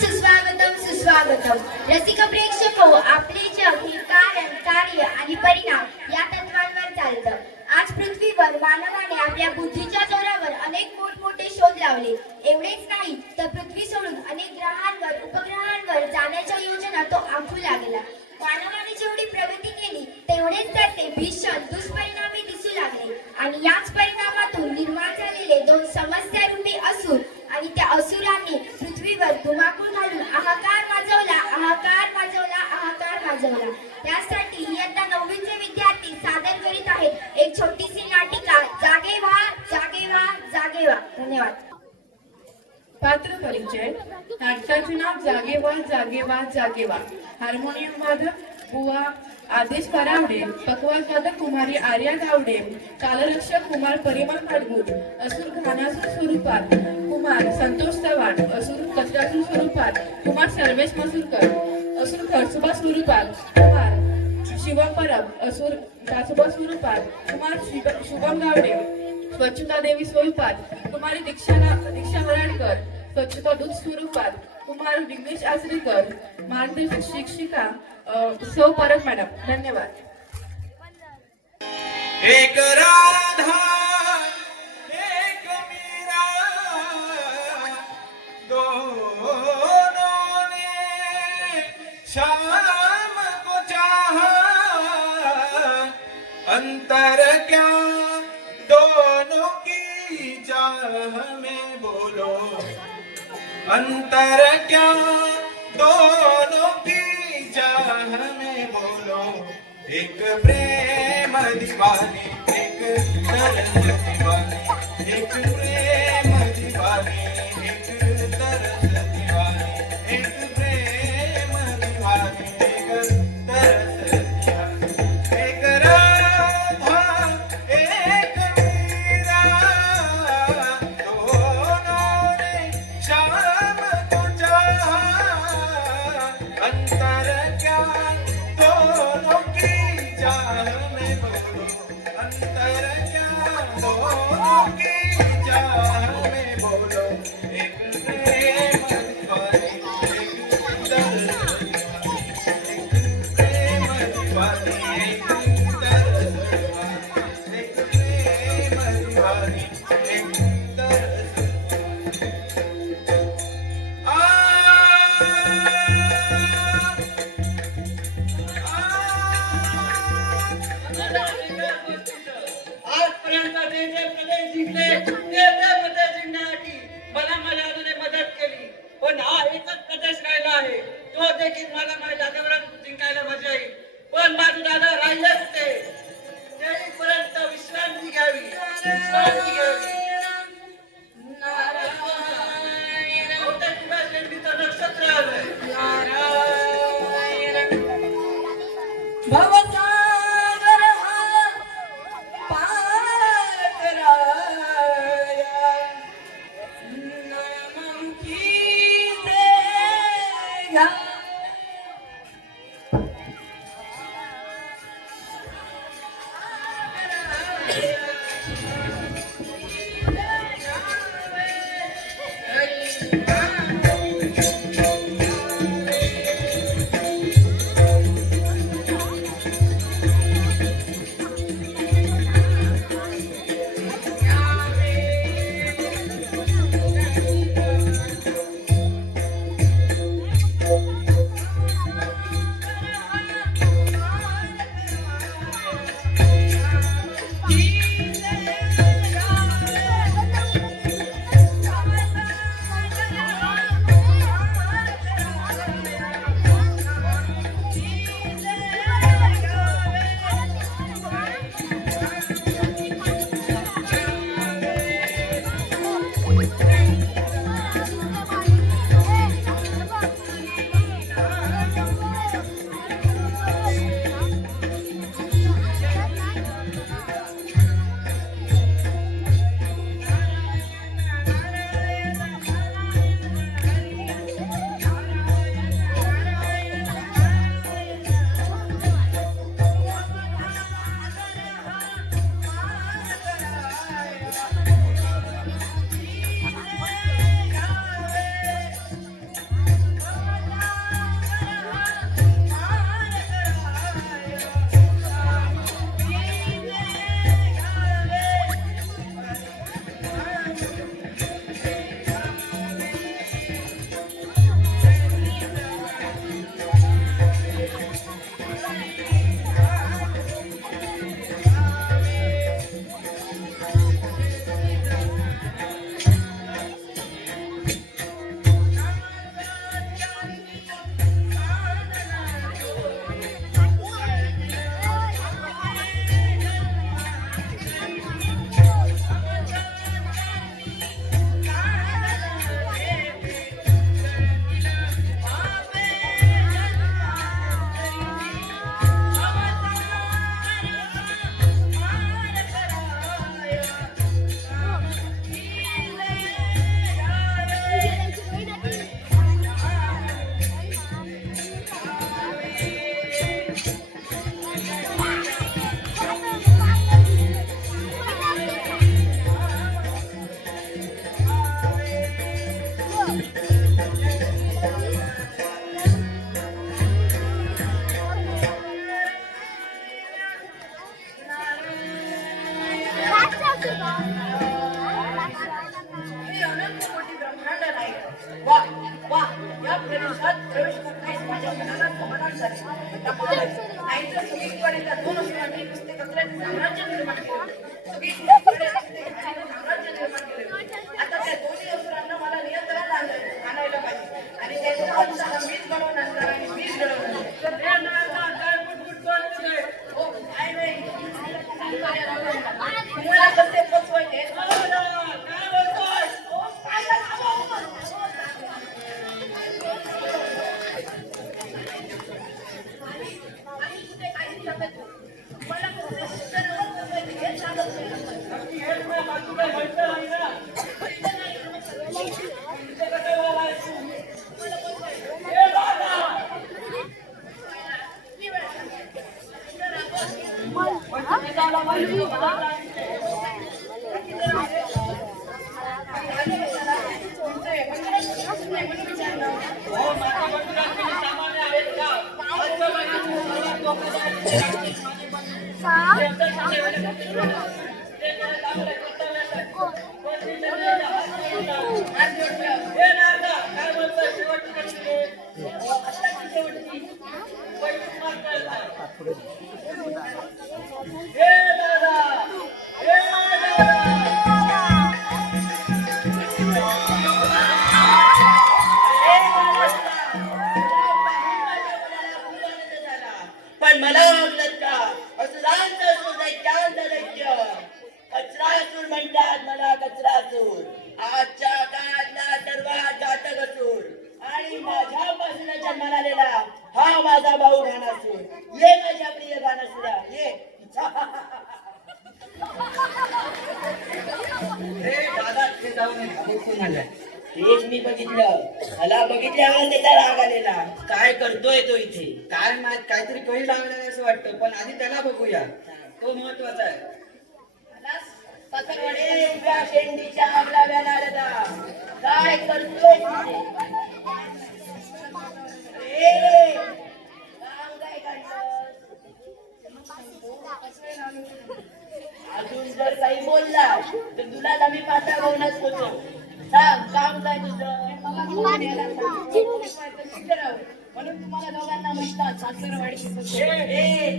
सुस्वागतम सुस्वागतम. रसिक आपले जग हे कारण कार्य आणि परिणाम या तत्वांवर चालतं. आज पृथ्वीवर मानवाने आपल्या बुद्धीच्या जोरावर अनेक मोठमोठे शोध लावले. एवढेच नाही तर पृथ्वी सोडून अनेक ग्रहांवर उपग्रहांवर जाण्याच्या योजना तो आखू लागला. मानवाने जेवढी प्रगती केली तेवढेच त्याचे भीषण दुष्परिणाम आणि याच परिणामातून निर्माण झालेले दोन समस्या रूपी असुर. आणि त्या असुरांनी पृथ्वीवर धुमाकूळ घालून हाहाकार माजवला आहाकार माजवला आहाकार माजवला. त्यासाठी इयत्ता नववीचे विद्यार्थी सादर करीत आहेत. एक छोटीशी नाटिका जागे व्हा जागे व्हा जागे व्हा. धन्यवाद. पात्र परिचय नाटकाचे नाव जागे वा जागे वा जागे व्हा. हार्मोनियम वादक बुवा आदेश परावडे पकवाज वादक कुमारी आर्या धावडे कालरक्षक कुमार परिमल खडगुट असुर घानासूर स्वरूपात कुमार संतोष चव्हाण असुर कचरासूर स्वरूपात कुमार सर्वेश मसूरकर असुर खरसुबा स्वरूपात कुमार शिवम परब असुर दासुबा स्वरूपात कुमार शुभम गावडे स्वच्छता देवी स्वरूपात कुमारी दीक्षा दीक्षा वराडकर स्वच्छता दूत स्वरूपात कुमार विघ्नेश आचरेकर मार्गदर्शक शिक्षिका सौ परब मॅडम धन्यवाद. एक राधा, एक मीरा दोनों ने शाम को अंतर क्या? दोनों की चाह में बोलो। अंतर क्या? दोनों की चाह में बोलो। एक प्रेम दीवानी एक तरस दीवानी एक प्रेम प्रेम बघूया. तो महत्त्वाचा आहे. उभ्या शेंडीच्या आगलाव्या नारदा काय करतोय? अजून जर काही बोलला तर तुला आम्ही पाता गाऊनच होतो सांग काम काय तुझं? म्हणून तुम्हाला दोघांना म्हणतात सासरवाडी ए,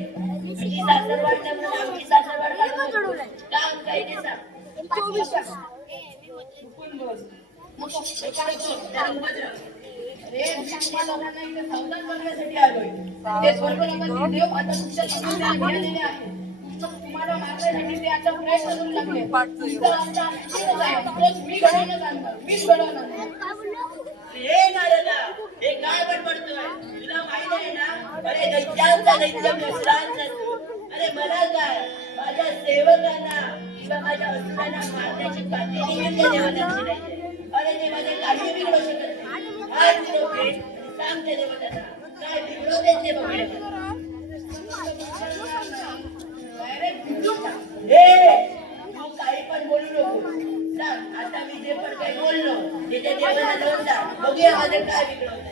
तुझी सासरवाड नाही म्हणून आमची सासरवाड. काम काय ते सांग मी सावधान करण्यासाठी आलोय. ते स्वर्गलोकातील देव आता तुमच्या आलेले आहे. तुम्हाला मारण्यासाठी ते आता प्रयत्न करू लागले. आहे. तोच मी घडवून आणणार. मीच घडवून आणणार. हे नारदा हे काय बडबडतोय तुला माहीत आहे ना अरे दैत्यांचा दैत्य अरे मला काय? माझ्या सेवकांना किंवा माझ्या असुरांना मारण्याची पातळी त्या देवतांची नाहीये अरे ते माझे काही बिघडू शकत नाही. हात फिरवते आणि सांगते देवतांना काय बिघडू ते तू काही पण बोलू नको. सांग आता मी जे पण काही बोललो ते त्या देवाला जाऊन सांग. बघूया माझं काय बिघडवत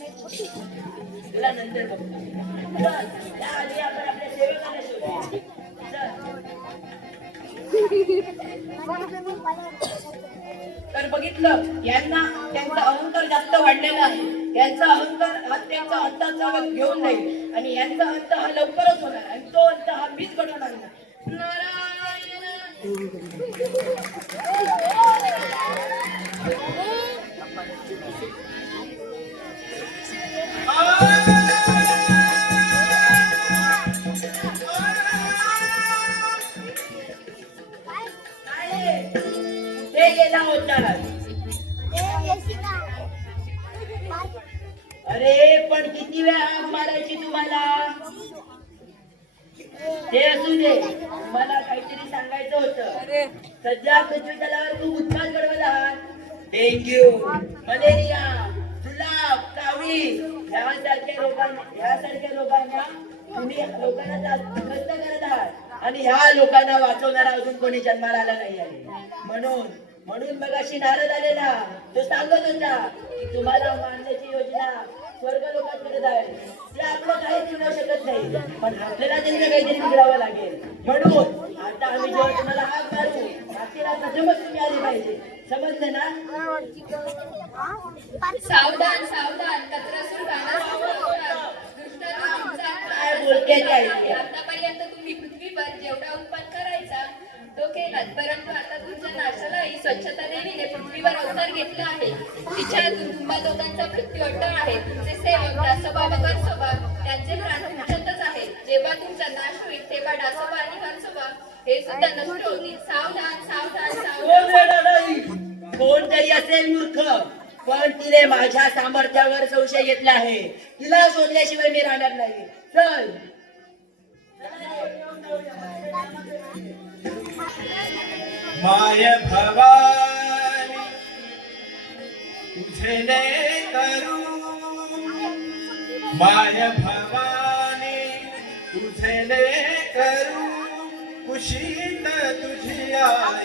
तुला नंतर तर बघितलं यांना त्यांचा अहंकार जास्त वाढलेला आहे. यांचा अहंकार हा त्यांचा अंताचा घेऊन जाईल. आणि यांचा अंत हा लवकरच होणार आणि तो अंत हा मीच घडवणार नारायण किती वेळा हाक मारायची तुम्हाला? ते असू दे. मला काहीतरी सांगायचं होतं. सध्या पृथ्वी तलावर तू उत्पाद घडवत आहात. डेंग्यू मलेरिया जुलाब कावी यासारख्या रोगांना यासारख्या रोगांना तुम्ही लोकांना त्रस्त करत आहात. आणि ह्या लोकांना वाचवणारा अजून कोणी जन्माला आला नाही आहे म्हणून म्हणून मग अशी नारद आलेला. तो सांगत होता की तुम्हाला मारण्याची योजना स्वर्ग आहे ते आपलं काही बिघडवू शकत नाही. पण आपल्याला त्यांचं काहीतरी बिघडावं लागेल. म्हणून आता आम्ही जेव्हा तुम्हाला हाक मारू मागच्या प्रथमच तुम्ही आले पाहिजे. समजलं ना? सावधान सावधान. गाणं काय बोलते ते ऐकूया. आतापर्यंत तुम्ही पृथ्वीवर जेवढा उत्पन्न करायचा तो केलात. परंतु आता तुमच्या नाशालाही स्वच्छता देवीने पृथ्वीवर अवतार घेतला आहे. तिच्यातून तुम्हा दोघांचा मृत्यू अटळ आहे. कोण तरी असेल मूर्ख पण तिने माझ्या सामर्थ्यावर संशय घेतला आहे. तिला शोधल्याशिवाय मी राहणार नाही. चल. माय भवानी तुझे ने करू. माय भवानी तुझे ने करू. कुशीत तुझी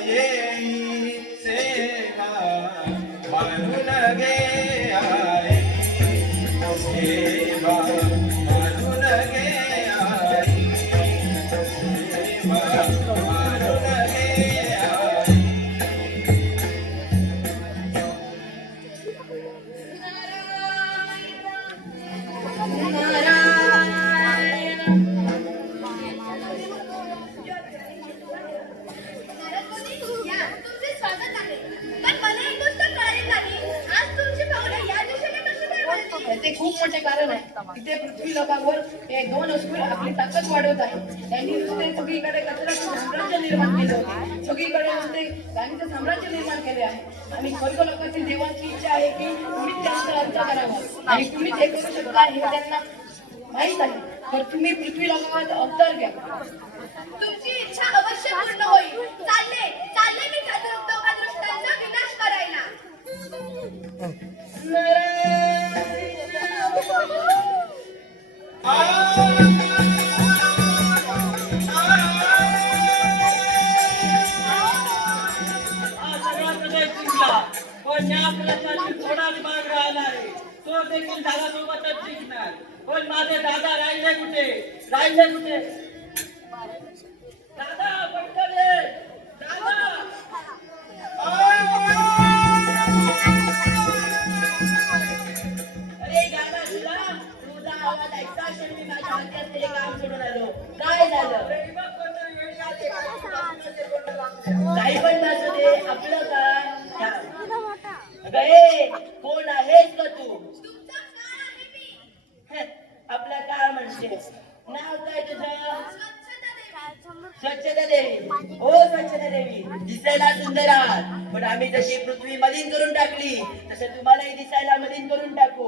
येई सेवा म्हणून गे आई सेवा पृथ्वी लोकांवर हे दोन अस्कुर आपली ताकद वाढवत आहे त्यांनी नुसते सगळीकडे कचऱ्याचं साम्राज्य निर्माण केलं होते. सगळीकडे नुसते गाणीचं साम्राज्य निर्माण केले आहे. आणि स्वर्ग लोकांची देवाची इच्छा आहे की तुम्ही त्यांचा अंत करावा. आणि तुम्ही ते करू शकता हे त्यांना माहीत आहे. तर तुम्ही पृथ्वी लोकांवर अवतार घ्या. तुमची इच्छा अवश्य पूर्ण होईल. चालले चालले मी दृष्टांचा विनाश करायला. जिंकला पण राहिला आहे तो माझे दादा राहिले कुठे राहिले कुठे दादा पटकन दादा काम काय झालं? काही पण नसू दे आपलं काय कोण आहेस का तू आपला काय म्हणते नाव काय तुझं स्वच्छता देवी हो स्वच्छता देवी दिसायला सुंदर आहात पण आम्ही जशी पृथ्वी मलिन करून टाकली तसं तुम्हालाही दिसायला मलिन करून टाकू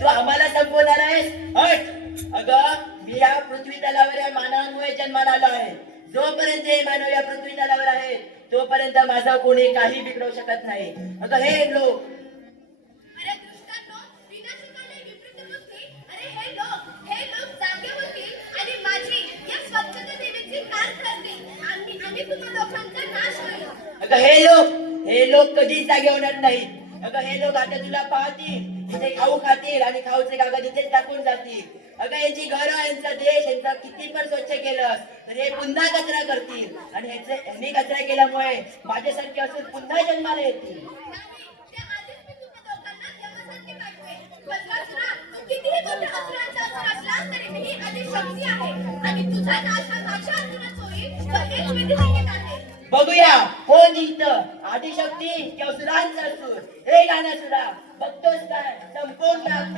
तू आम्हाला संपवणार आहेस हट. अगं मी या पृथ्वी तलावर या मानवांमुळे जन्माला आलो आहे. जोपर्यंत हे मानव या पृथ्वी तलावर आहे तोपर्यंत माझा कोणी काही बिघडवू शकत नाही. अगं हे लोक अरे दृष्टांनो, विनाशकाले विपरीत बुद्धी. अरे हे लोक, हे लोक जागे होतील आणि माझी या स्वच्छता देवीची कार करतील. आणि आणि तुम्हा लोकांचा नाश होईल. अगं हे लोक हे लोक कधीच जागे होणार नाही अगं हे लोक आता तुला पाहतील तिथे खाऊ खातील आणि खाऊचे कागद इथेच टाकून जातील अगं याची घर यांचा देश यांचा किती पण स्वच्छ केलं तर हे पुन्हा कचरा करतील आणि ह्याचे यांनी कचरा केल्यामुळे माझ्यासारखे असून पुन्हा जन्माला येतील आणि तुझा नाश हा माझ्या अंतरात होईल. पण हेच विधी सांगत आहे. बघूया कोण जिंकतं. आदिशक्ती किंवा सुरांचा सूर हे गाणं सुद्धा बघतोच काय संपूर्ण टाक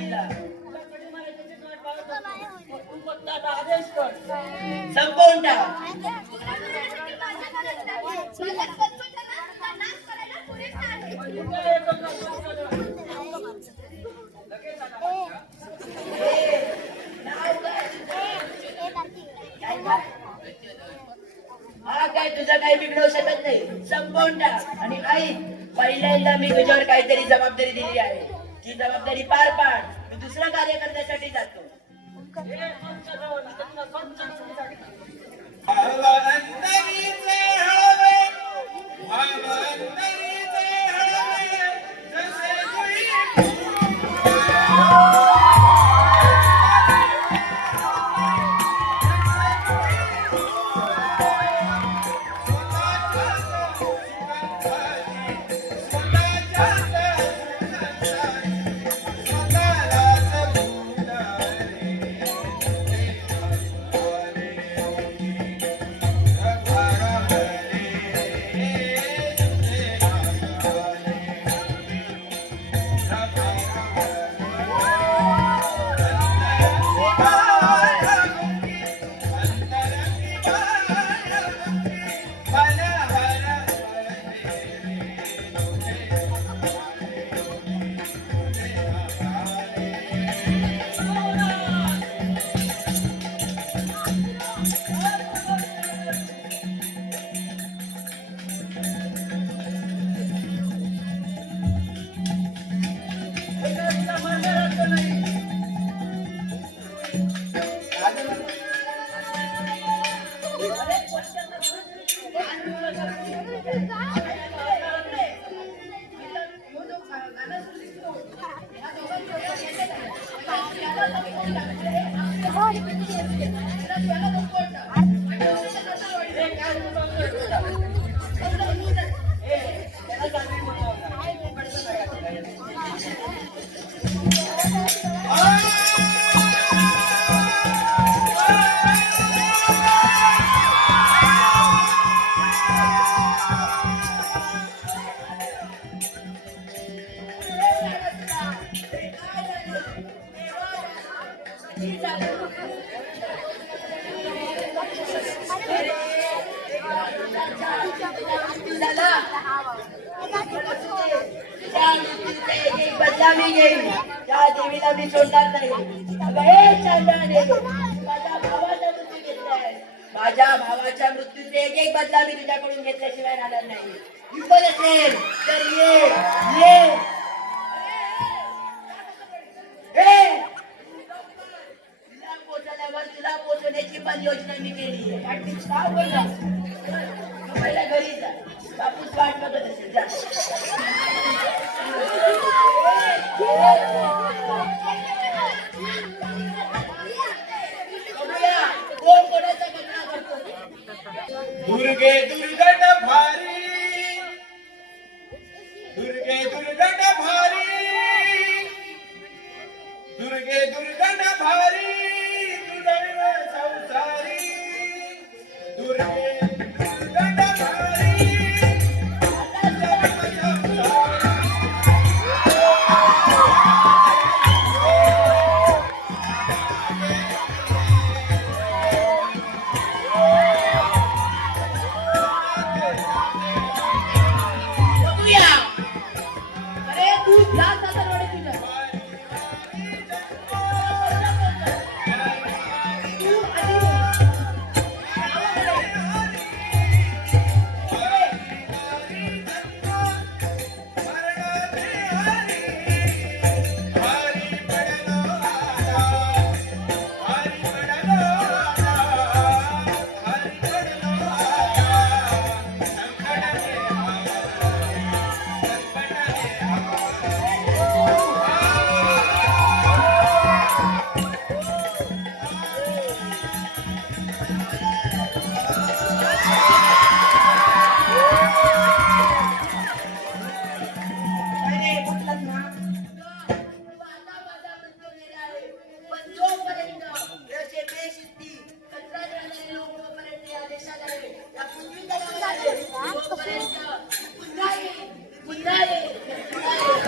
संपूर्ण. नाही आणि आई पहिल्यांदा मी तुझ्यावर काहीतरी जबाबदारी दिली आहे. ती जबाबदारी पार पाड. मी दुसरं कार्य मृत्यूचे एक एक बदला मी तुझ्याकडून घेतल्याशिवाय राहणार नाही. विपद असेल तर ये ये. तुला तुला पोचवण्याची पण योजना मी केली आहे. आणि का बोलला पहिला घरी जा. बापूस वाट बघत असेल जा कोण कोणाचा कचरा करतो दुर्गे दुर्गट भारी. दुर्गे दुर्गट भारी. दुर्गे दुर्गट भारी. दुर्दैव संसारी. दुर्गे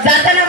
जाताना